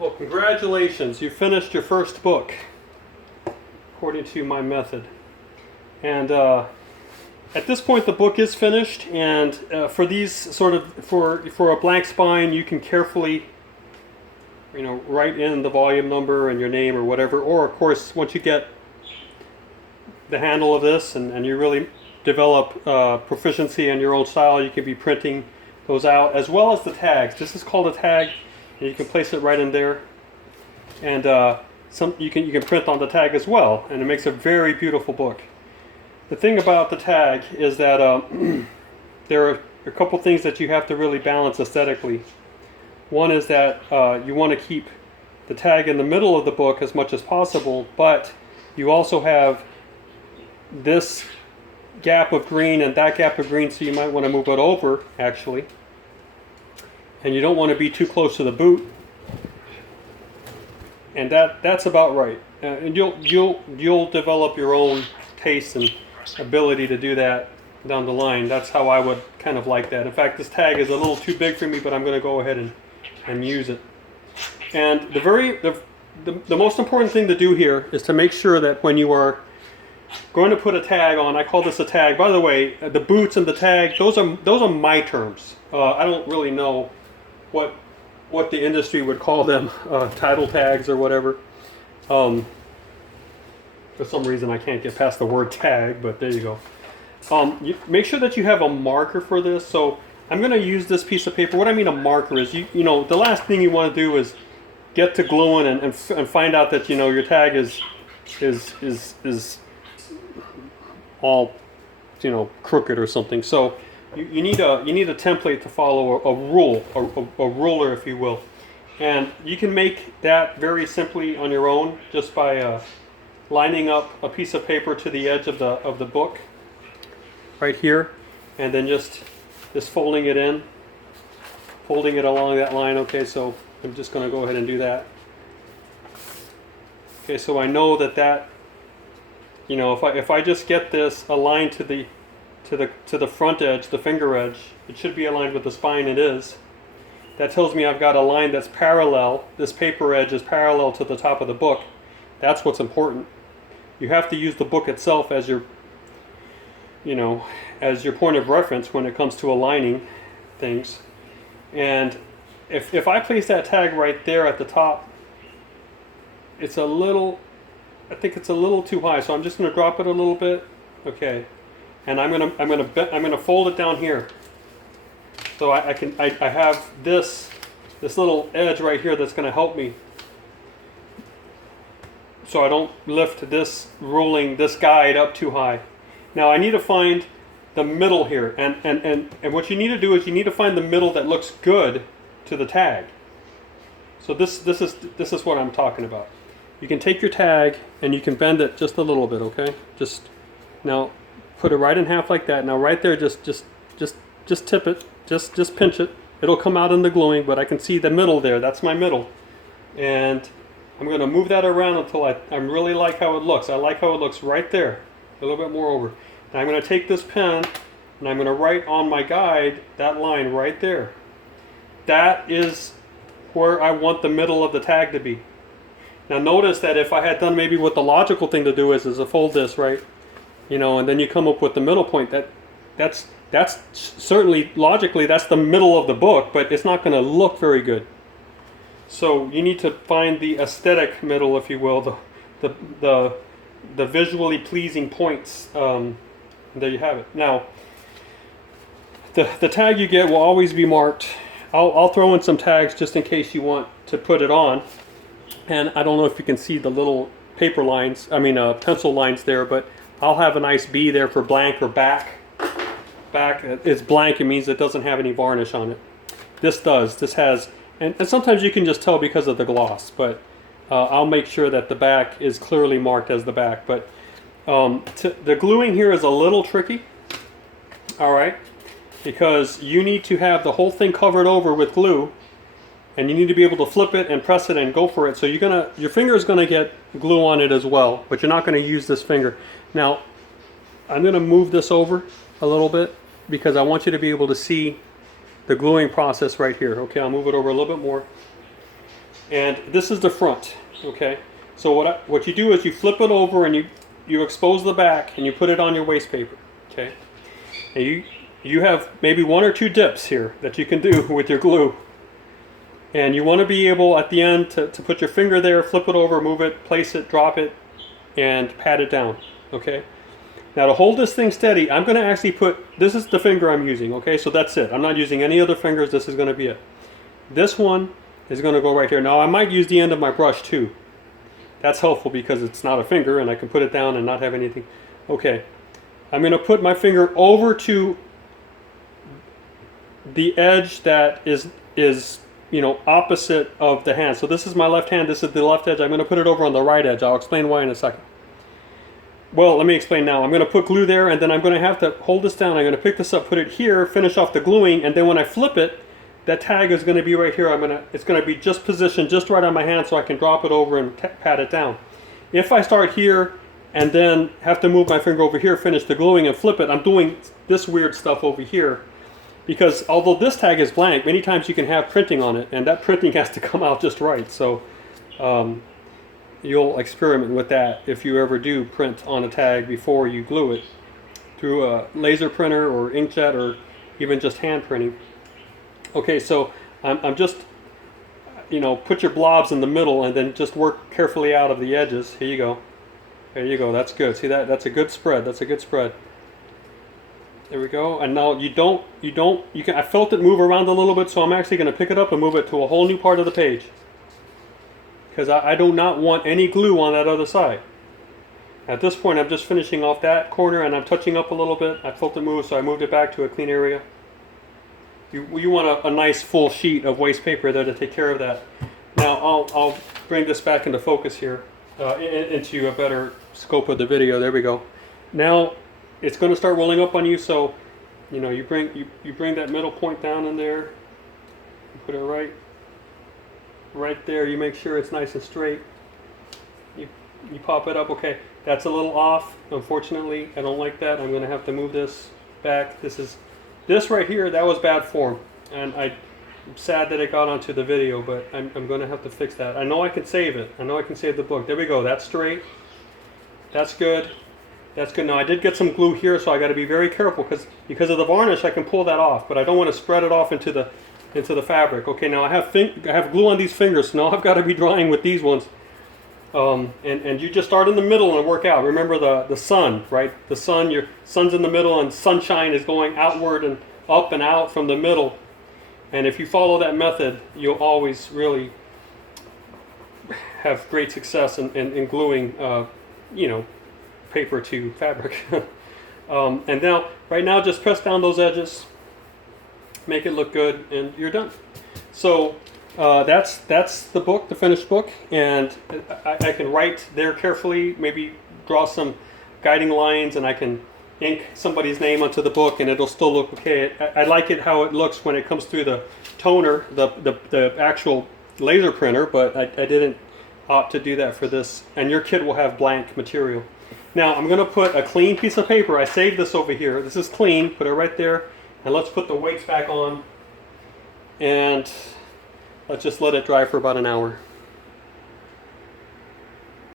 Well, congratulations. You finished your first book, according to my method. And at this point, the book is finished. And for these for a blank spine, you can carefully, write in the volume number and your name or whatever. Or, of course, once you get the handle of this and you really develop proficiency in your own style, you can be printing those out, as well as the tags. This is called a tag. And you can place it right in there, and you can print on the tag as well, and it makes a very beautiful book. The thing about the tag is that there are a couple things that you have to really balance aesthetically. One is that you want to keep the tag in the middle of the book as much as possible, but you also have this gap of green and that gap of green, so you might want to move it over actually. And you don't want to be too close to the boot, and that's about right. And you'll develop your own taste and ability to do that down the line. That's how I would kind of like that. In fact, this tag is a little too big for me, but I'm going to go ahead and use it. And the most important thing to do here is to make sure that when you are going to put a tag on, I call this a tag. By the way, the boots and the tag, those are my terms. I don't really know what the industry would call them, title tags or whatever. For some reason I can't get past the word tag, but there you go. You make sure that you have a marker for this. So I'm going to use this piece of paper. What I mean a marker is, the last thing you want to do is get to gluing and find out that your tag is all crooked or something. So you need a template to follow, a rule, a ruler, if you will, and you can make that very simply on your own just by lining up a piece of paper to the edge of the book, right here, and then just folding it along that line. Okay, so I'm just going to go ahead and do that. Okay, so I know that if I just get this aligned to the front edge, the finger edge, it should be aligned with the spine. It is. That tells me I've got a line that's parallel. This paper edge is parallel to the top of the book. That's what's important. You have to use the book itself as your point of reference when it comes to aligning things. And if I place that tag right there at the top, I think it's a little too high, so I'm just going to drop it a little bit. Okay. And I'm gonna fold it down here, so I have this little edge right here that's gonna help me, so I don't lift this guide up too high. Now I need to find the middle here, and what you need to do is you need to find the middle that looks good to the tag. So this is what I'm talking about. You can take your tag and you can bend it just a little bit. Okay, now. Put it right in half like that. Now right there, just tip it, just pinch it. It'll come out in the gluing, but I can see the middle there. That's my middle, and I'm going to move that around until I really like how it looks. I like how it looks right there, a little bit more over. Now I'm going to take this pen and I'm going to write on my guide that line right there. That is where I want the middle of the tag to be. Now notice that if I had done maybe what the logical thing to do is to fold this right. And then you come up with the middle point. That's certainly logically that's the middle of the book, but it's not going to look very good. So you need to find the aesthetic middle, if you will, the visually pleasing points. There you have it. Now, the tag you get will always be marked. I'll throw in some tags just in case you want to put it on. And I don't know if you can see the little paper lines. Pencil lines there, but I'll have a nice B there for blank or back. Back is blank. It means it doesn't have any varnish on it. This does. This has, and sometimes you can just tell because of the gloss, but I'll make sure that the back is clearly marked as the back. But the gluing here is a little tricky. All right, because you need to have the whole thing covered over with glue, and you need to be able to flip it and press it and go for it. So your finger is gonna get glue on it as well, but you're not gonna use this finger. Now, I'm gonna move this over a little bit because I want you to be able to see the gluing process right here. Okay, I'll move it over a little bit more. And this is the front, okay? So what you do is you flip it over and you expose the back and you put it on your waste paper, okay? And you have maybe 1 or 2 dips here that you can do with your glue. And you want to be able at the end to put your finger there, flip it over, move it, place it, drop it, and pat it down, okay? Now to hold this thing steady, I'm going to actually this is the finger I'm using, okay? So that's it. I'm not using any other fingers. This is going to be it. This one is going to go right here. Now I might use the end of my brush too. That's helpful because it's not a finger and I can put it down and not have anything. Okay, I'm going to put my finger over to the edge that is opposite of the hand. So this is my left hand, this is the left edge. I'm going to put it over on the right edge. I'll explain why in a second. Well, let me explain now. I'm going to put glue there, and then I'm going to have to hold this down. I'm going to pick this up, put it here, finish off the gluing, and then when I flip it, that tag is going to be right here. It's going to be just positioned just right on my hand so I can drop it over and pat it down. If I start here and then have to move my finger over here, finish the gluing, and flip it, I'm doing this weird stuff over here. Because although this tag is blank, many times you can have printing on it, and that printing has to come out just right. So you'll experiment with that if you ever do print on a tag before you glue it through a laser printer or inkjet or even just hand printing. Okay, so I'm just, put your blobs in the middle and then just work carefully out of the edges. Here you go. There you go. That's good. See that? That's a good spread. That's a good spread. There we go. And now I felt it move around a little bit, so I'm actually going to pick it up and move it to a whole new part of the page. Because I do not want any glue on that other side. At this point, I'm just finishing off that corner and I'm touching up a little bit. I felt it move, so I moved it back to a clean area. You want a nice full sheet of waste paper there to take care of that. Now I'll bring this back into focus here, into a better scope of the video. There we go. Now it's going to start rolling up on you, so you bring that middle point down in there, you put it right there. You make sure it's nice and straight. You pop it up. Okay, that's a little off. Unfortunately, I don't like that. I'm going to have to move this back. This right here, that was bad form, and I'm sad that it got onto the video, but I'm going to have to fix that. I know I can save it. I know I can save the book. There we go. That's straight. That's good. That's good. Now I did get some glue here, so I got to be very careful because of the varnish. I can pull that off, but I don't want to spread it off into the fabric. Okay, now I have glue on these fingers, so now I've got to be drying with these ones. And you just start in the middle and work out. Remember the sun, right? The sun, your sun's in the middle, and sunshine is going outward and up and out from the middle. And if you follow that method, you'll always really have great success in gluing, paper to fabric. And now, right now, just press down those edges, make it look good, and you're done. So that's the book, the finished book, and I can write there carefully, maybe draw some guiding lines, and I can ink somebody's name onto the book, and it'll still look okay. I like it how it looks when it comes through the toner, the actual laser printer, but I didn't opt to do that for this. And your kit will have blank material. Now I'm going to put a clean piece of paper. I saved this over here. This is clean. Put it right there, and let's put the weights back on, and let's just let it dry for about an hour.